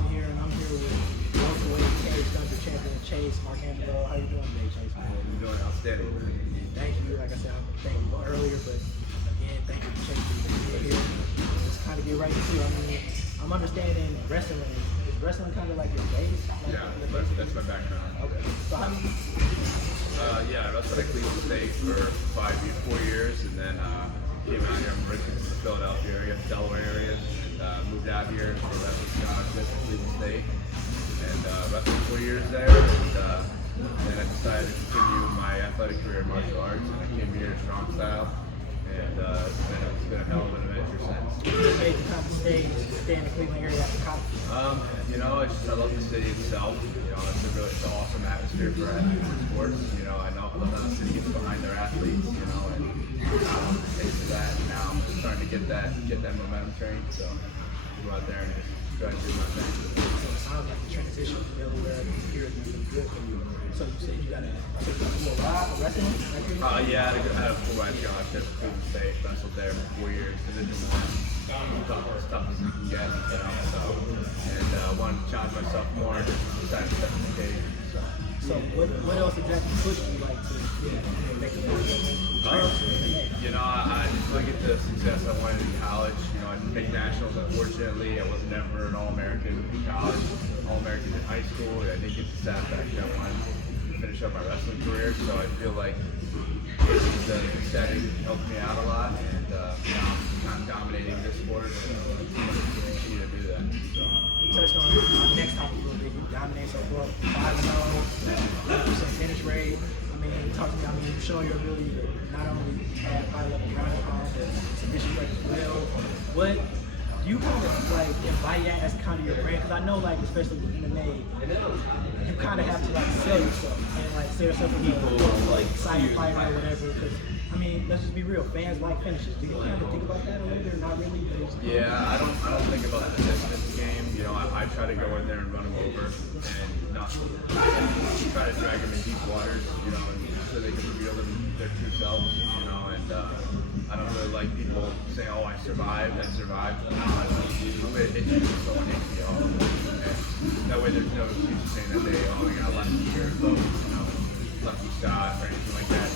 Jackson here, and I'm here with welterweight cage thunder champion Chase Archangelo. How you doing today, Chase? I'm doing outstanding. Thank you. Like I said, I thanked you earlier, but again, thank you, Chase, for being here. Let's kind of get right into it. I mean, I'm understanding wrestling. Is wrestling kind of like your base? Like, Yeah, that's my background. Okay. So how do you? Yeah, I wrestled at Cleveland State for 4 years, and then came out here. I'm originally from the Philadelphia area, Delaware area, and moved out here for wrestling scholarship at Cleveland State, and wrestled 4 years there. And then I decided to continue my athletic career in martial arts, and I came here strong style, and it's been a hell of an adventure since. What made you kind of stay in the Cleveland area after college? I love the city itself. It's an awesome atmosphere for sports. I love how the city gets behind their athletes. And thanks to that, now I'm starting to get that momentum train. So go out there and just try to do my thing. So it sounds like the transition from Delaware here is really good for you. So you said you got to do a lot of wrestling? Yeah, I had a full ride scholarship at Cleveland State, wrestled there for 4 years, Division I. As tough as you can get, and wanted to challenge myself more and just decided to step in the cage. So what else exactly pushed you like to make a move? I just look at the success I wanted in college. I didn't make nationals, unfortunately. I was never an All-American in college, All-American in high school. I didn't get the staff action I wanted to finish up my wrestling career, so I feel like the setting helped me out a lot, and now I'm kind of dominating this sport, and I'm going to continue to do that. So. You touched on the next topic a little bit. You dominate so well, 5-0, 50% finish rate. I mean, talk to me. I mean, you're showing your ability to not only have high-level ground and pound, but submission rate as well. What do you kind of like invite that as kind of your brand? Because I know, like, especially with MMA, you kind of have to like sell yourself and like sell yourself to people like excited fighter or whatever. Because I mean, let's just be real. Fans like finishes. Do you kind of think about that a little bit, or not really? Yeah, I don't think about the distance game. I try to go in there and run them over and not try to drag them in deep waters. So they can reveal their true selves. And I don't really like people saying, "Oh, I survived. I'm going to hit you with someone hits me off." And that way, there's no excuse saying that they got lucky here, lucky shot or anything like that.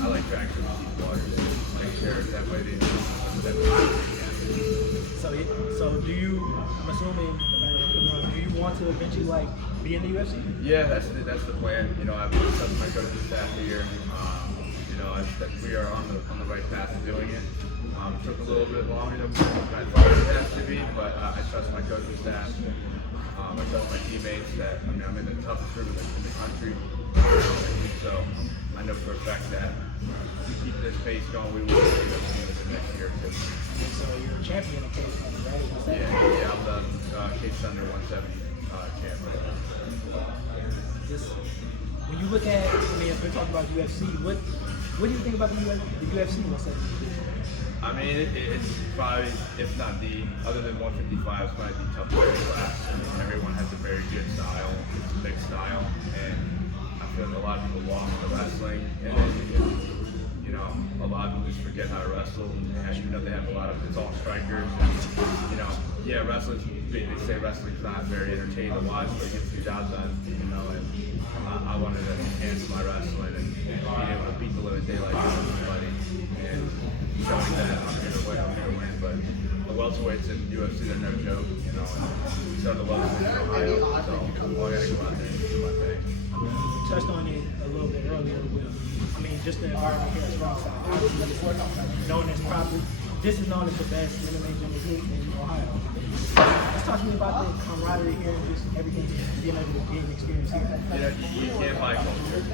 I like dragging them in deep waters. Make sure that way they know that So do you? I'm assuming. Do you want to eventually like be in the UFC? Yeah, that's the plan. I've discussed my coaching staff here. We are on the right path of doing it. It took a little bit longer than I thought it has to be, but I trust my coaching staff. I trust my teammates that I'm in the toughest room in the country. So I know for a fact that if we keep this pace going, we will be able to do it next year. So you're a champion in cage thunder, right? Yeah, I'm the cage thunder 170 champion. When you look at, if we're talking about UFC, what do you think about the UFC 170? I mean, it's probably, if not other than 155, it's probably the toughest class. Everyone has a very good style, it's a mixed style, and I feel like a lot of people walk into wrestling, and then, a lot of them just forget how to wrestle, and they have it's all strikers, and, wrestling's big. They say wrestling's not very entertaining to watch, but it gets the job done, and I wanted to enhance my wrestling and being able to beat the living daylights out of everybody, and showing that I'm here to win, but the welterweights in UFC, they're no joke, and so the welterweights in Ohio, so I gotta go out there and do my thing. You touched on it a little bit earlier with, just the environment here at Strong Side. This is known as the best MMA gym in Ohio. Let's talk to me about the camaraderie here and just everything, being able to gain experience here. You can't buy culture.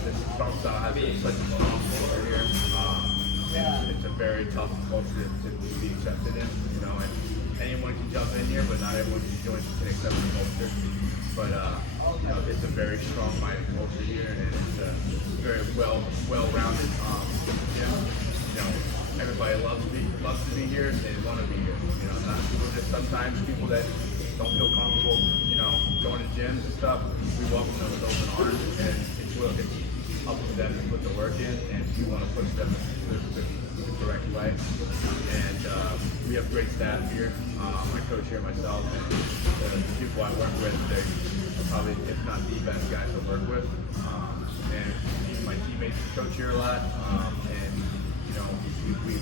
This Strong Side has such a strong culture here. It's a very tough culture to be accepted in, and anyone can jump in here, but not everyone can accept the culture. But it's a very strong-minded culture here, and it's a very well-rounded gym. Everybody loves to be here, and they want to be here. Sometimes people that don't feel comfortable, going to gyms and stuff, we welcome them with open arms, and it's up to them to put the work in, and we want to push them the correct way. And we have great staff here. My coach here, myself, and the people I work with, they're probably, if not the best guys to work with. And my teammates coach here a lot, and you know, we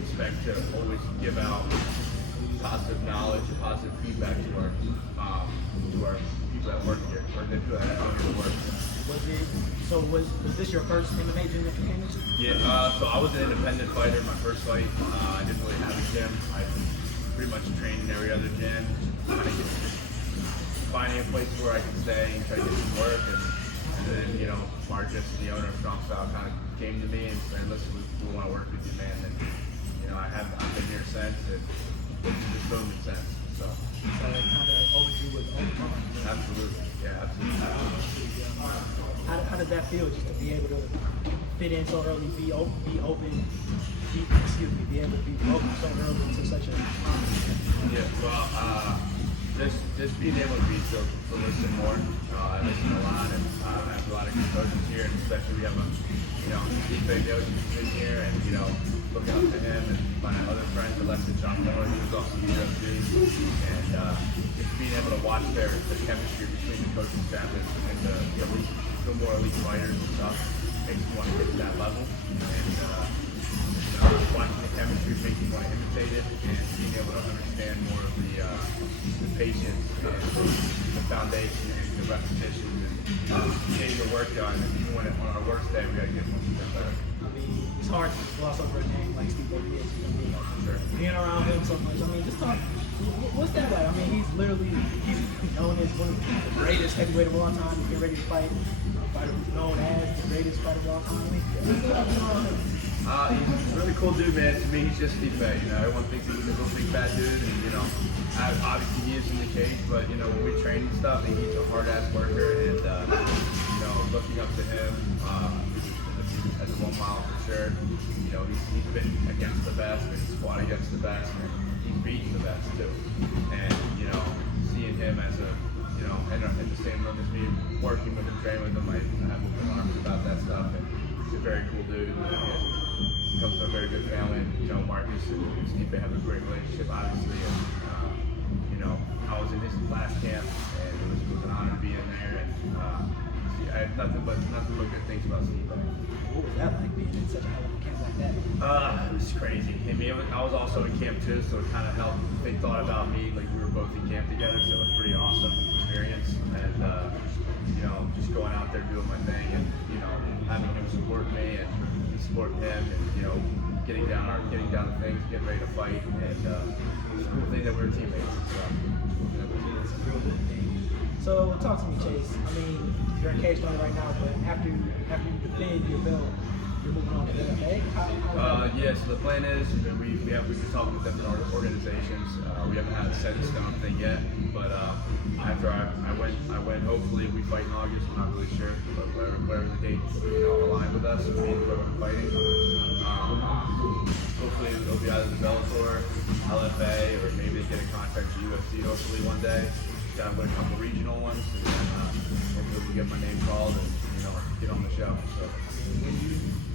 expect to always give out positive knowledge, positive feedback to our people that work here, or the people that come here to work. Was this your first MMA gym that you came into? Yeah, so I was an independent fighter my first fight. I didn't really have a gym. I pretty much trained in every other gym, kind of finding a place where I could stay and try to get some work. And then, you know, Marcus, the owner of Strong Style, kind of came to me and said, listen, we want to work with you, man. And, you know, I've been here since, and it's just booming since. So it kind of overdue with overtime. Absolutely. Yeah, absolutely. How does that feel, just to be able to fit in so early, be able to be open so early to such a Yeah, well, just being able to listen more. I listen a lot, and I have a lot of good coaches here, and especially we have Stipe Miocic's in here, and looking up to him, and my other friends, Alexis John Moore, who was also in the UFC, and just being able to watch the chemistry between the coaching staff and the more elite fighters and stuff makes you want to get to that level, and watching the chemistry makes you want to imitate it, and being able to understand more of the patience and the foundation and the repetition and getting the work done. And even when on our worst day, we got to get one step better. I mean, it's hard to gloss over a name like Steve Miocic. Sure. Being around him so much, I mean, just talk. What's that like? I mean, he's known as one of the greatest heavyweight of all time. He's getting ready to fight a fighter who's known as the greatest fighter of all time. He's a really cool dude, man. To me, he's just Steve. Everyone thinks he's a little big fat dude, and obviously he is in the cage. But when we train and stuff, he's a hard-ass worker, and looking up to him as a 1 mile for sure. He's been against the best, and he's fought against the best, and he's beaten the best too. And seeing him as in the same room as me, working with him, training with him, I have open arms about that stuff. And he's a very cool dude. He comes from a very good family. Marcus and Stipe have a great relationship, obviously. And I was in his last camp, and it was an honor to be in there. And I have nothing but good things about Stipe. What was that like, being in such a hell of a camp like that? It was crazy. I mean, I was also in camp too, so it kind of helped. They thought about me like we were both in camp together, so it was a pretty awesome experience. And just going out there doing my thing, and having him support me and support him, and getting down to things, getting ready to fight, and it's a cool thing that we're teammates. So talk to me, Chase. I mean, you're in cage fight right now, but after you defend your belt, you're moving on to the LFA? Yeah, so the plan is we've been talking with different organizations. We haven't had a set in stone thing yet, but after I went. Hopefully we fight in August. I'm not really sure, but whatever the dates align with us, me and whoever I'm fighting. Hopefully it'll be either the Bellator, LFA, or maybe they get a contract to UFC. Hopefully one day. Got to win a couple regional ones, and then hopefully we get my name called and get on the show. So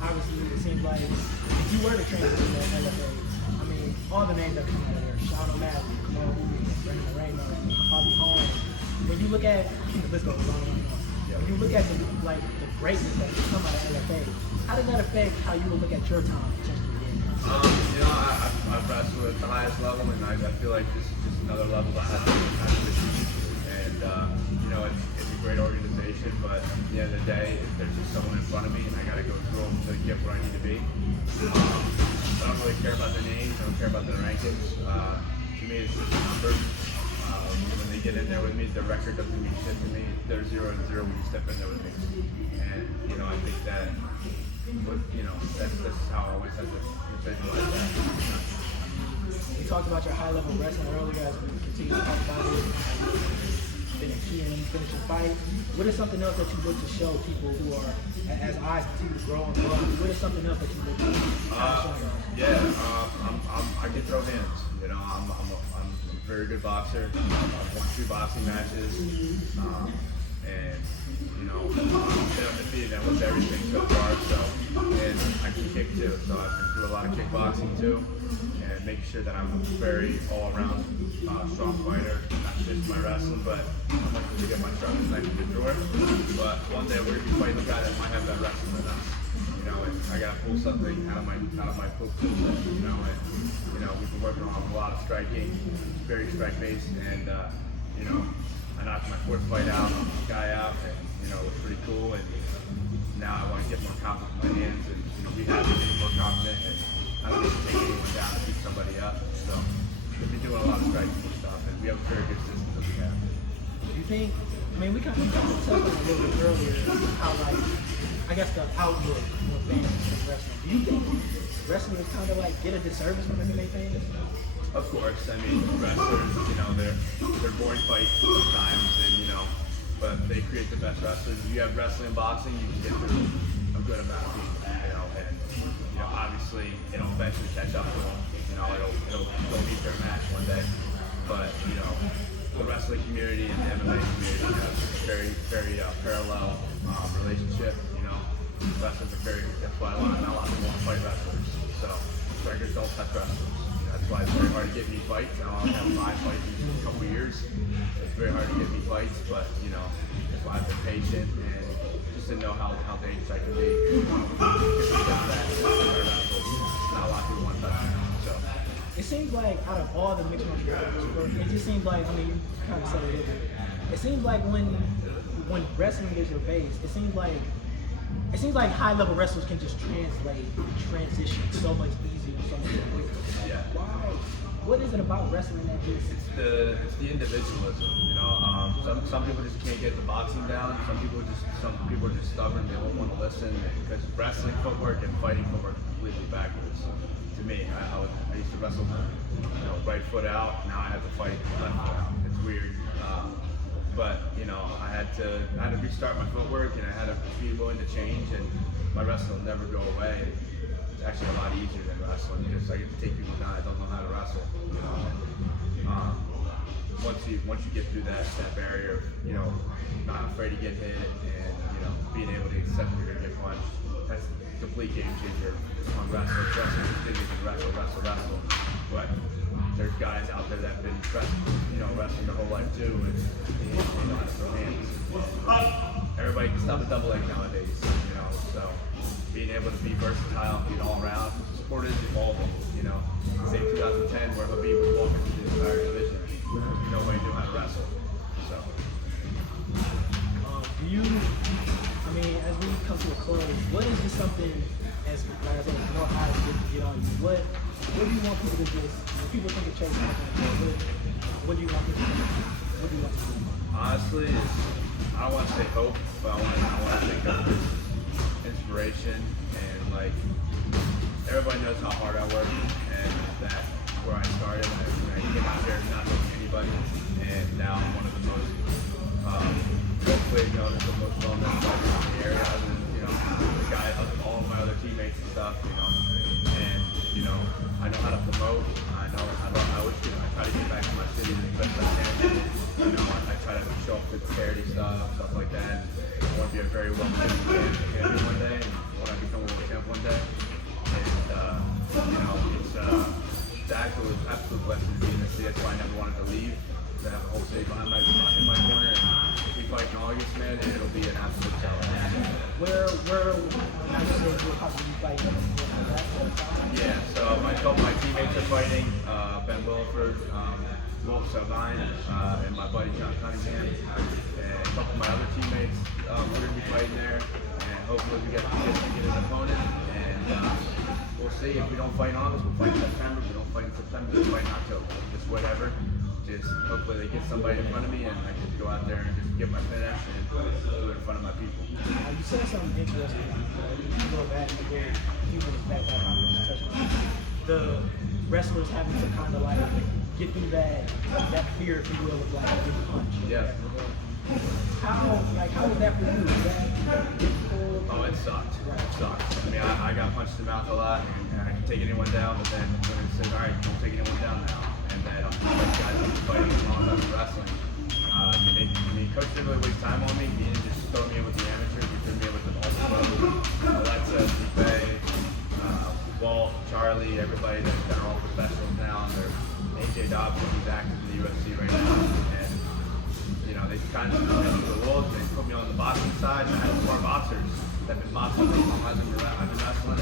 obviously it seems like if you were to transition to LFA, I mean, all the names that come out of there, Sean O'Malley, Kamal Ruby, Brendan Moreno, Bobby Holmes. When you look at the list goes on and on. When you look at the greatness that come out of LFA, how does that affect how you would look at your time potentially? I've wrestled at the highest level, and I feel like this is just another level that I have to achieve. And it's a great organization, but at the end of the day, if there's just someone in front of me and I gotta go through them to get where I need to be, I don't really care about the names. I don't care about the rankings. To me, it's just a number. When they get in there with me, the record doesn't mean shit to me. They're 0-0 when you step in there with me, and I think that. That's how I always have to visualize that. We talked about your high-level wrestling earlier as we continue to talk about it. Been a key in finishing fight. What is something else that you look to show people who are, as eyes continue to grow and grow? What is something else that you look to show? I can throw hands. I'm a very good boxer. I've won 2 boxing matches. And I've been undefeated at almost everything so far, and I can kick too, so I do a lot of kickboxing too, and making sure that I'm a very all-around strong fighter, not just my wrestling, but I'm looking to get my strongest knife in the drawer. But one day we're gonna be fighting a guy that might have that wrestling in us. You know, and I gotta pull something out of my poop system. You know, and we've been working on a lot of striking, very strike based, and you know, I knocked my fourth fight out, guy out, and it was pretty cool. And now I want to get more confident in my hands, and we have to get more confident. And I don't need to take anyone down to beat somebody up. So we've been doing a lot of striking and stuff, and we have a very good system that we have. Do you think? I mean, we kind of touched on it a little bit earlier how, like, I guess the outlook on fans of wrestling. Do you think wrestlers kind of like get a disservice from MMA fans? Of course, I mean wrestlers, they're boring fights sometimes, and but they create the best wrestlers. If you have wrestling and boxing, you can get through a good amount of people, and obviously it'll eventually catch up to them. They'll meet their match one day, but the wrestling community and the MMA community have a very, very parallel relationship. Wrestlers are that's why not a lot of people want to fight wrestlers. So strikers don't touch wrestlers. That's why it's very hard to get me fights. I only have 5 fights in a couple of years. It's very hard to get me fights, but that's why I've been patient and just to know how dangerous I can be. Not a lot of people want to touch me. So it seems like out of all the mixed martial arts, it just seems like, I mean, you kind of said it a little bit. It seems like when wrestling is your base, it seems like high-level wrestlers can just transition so much easier, so much quicker. Yeah. Why? What is it about wrestling that just? It's the individualism. Some people just can't get the boxing down. Some people are just stubborn. They won't want to listen because wrestling footwork and fighting footwork are completely backwards. To me, I used to wrestle, right foot out. Now I have to fight left foot out. It's weird. But I had to restart my footwork, and I had to be willing to change, and my wrestling will never go away. It's actually a lot easier than wrestling because I get to take people down. I don't know how to wrestle. Once you get through that barrier, not afraid to get hit, and being able to accept you're gonna get punched, that's a complete game changer on wrestling. Wrestling continues to wrestle. But there's guys out there that have been wrestling their whole life too, and they know how to throw hands. Everybody can stop a double leg nowadays, so being able to be versatile, being all around, the sport is evolving, Say 2010 where Habib was walking through the entire division, nobody knew how to wrestle. So I mean, as we come to a close, what is just something, as like I said, more eyes get on you, what do you want people to just, when people think of Chase Archangelo, what do you want people to do? What do you want people to do? honestly, I don't want to say hope, but I want to think of inspiration, and like everybody knows how hard I work, and that's where I started. I came out here not knowing anybody, and now I'm one of the most hopefully known as the most well-known fighters in the area, other than the guy, other than all of my other teammates and stuff, and I know how to promote. I try to get back to my city as best I can. I try to show up to charity stuff like that. I want to be a very well-known champion one day, and I want to become a world champ one day. And it's the absolute blessing to be in the city. That's why I never wanted to leave. To have the whole city behind in my corner. And if we fight in August, man, it'll be an absolute challenge. Where I just say you'll probably fight. Yeah, so my teammates are fighting, Ben Williford, Wolf Savine, and my buddy John Cunningham, and a couple of my other teammates. We're going to be fighting there, and hopefully we get an opponent, and we'll see. If we don't fight in August, we'll fight in September. If we don't fight in September, we'll fight in October. Just whatever. Just hopefully they get somebody in front of me, and I can go out there and just get my finish and do it in front of my people. You said something interesting. You go back a few minutes back, the wrestlers having to kind of like get through that fear, if you will, of like getting punched. Yeah. How was that for you? Was that difficult? Oh, it sucked. It sucked. I mean, I got punched in the mouth a lot, and I can take anyone down, but then when it said, all right, don't take anyone down now, and then guys I'm fighting along about wrestling. Coach didn't really waste time on me. He didn't just throw me in with the amateurs. He threw me in with the ultimate. Alexa, Lupe, Walt, Charlie, everybody that are all professionals now, and they're AJ Dobbs, he's active in the UFC right now, and kind of to the wolves. They put me on the boxing side, and I had 4 boxers that have been boxing as long as I've been wrestling.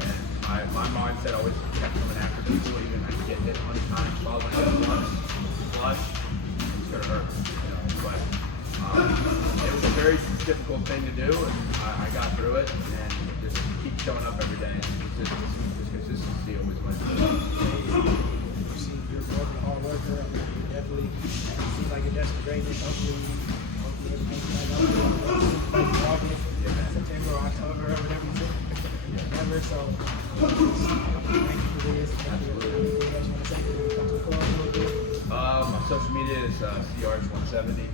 And my mindset always kept coming after people, even I could get hit 100 times, fall like once, flush, it's gonna hurt, you know. But it was a very difficult thing to do, and I got through it, and just keep showing up every day. Just consistency always wins. You're more of a hard worker. I mean, you definitely seems like you're destined for greatness. Hopefully everything's like August, September, October, whatever you say. Never. So thank you for this. Absolutely. What else you want to say? Come to the club a little bit. My social media is CRH170.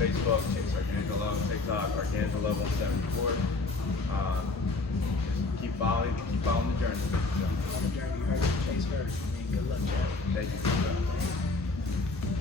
Facebook, Chase Archangelo. TikTok, Archangelo174. Just keep following the journey. On the journey, you heard Chase first. Good luck, Chad. Thank you.